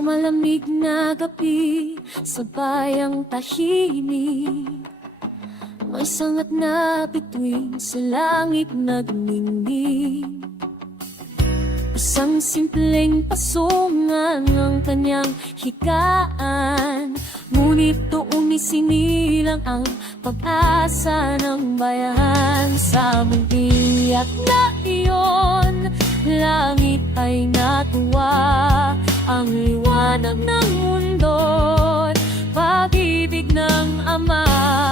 malamig na gabi Sa bayang tahimik. May sangat na bituin Sa langit nagningning Isang simpleng pasungan ang kanyang higaan. Ngunit doon isinilang ang pag-asa ng bayan. Sa muntiyak na iyon, langit ay natuwa Ang liwanag ng mundo, pag-ibig ng Ama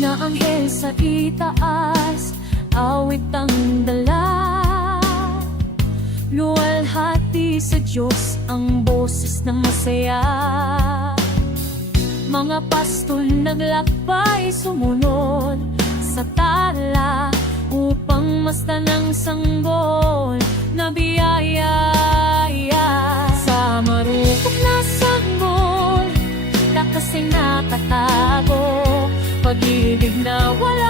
na anghel sa itaas, awit ang dala. Luwalhati sa Diyos ang boses ng masaya. Mga pastol naglakbay sumunod sa tala upang masdan ang sanggol na biyaya. Sa marupok na sanggol, nakasing nakatago Pag-ibig na wala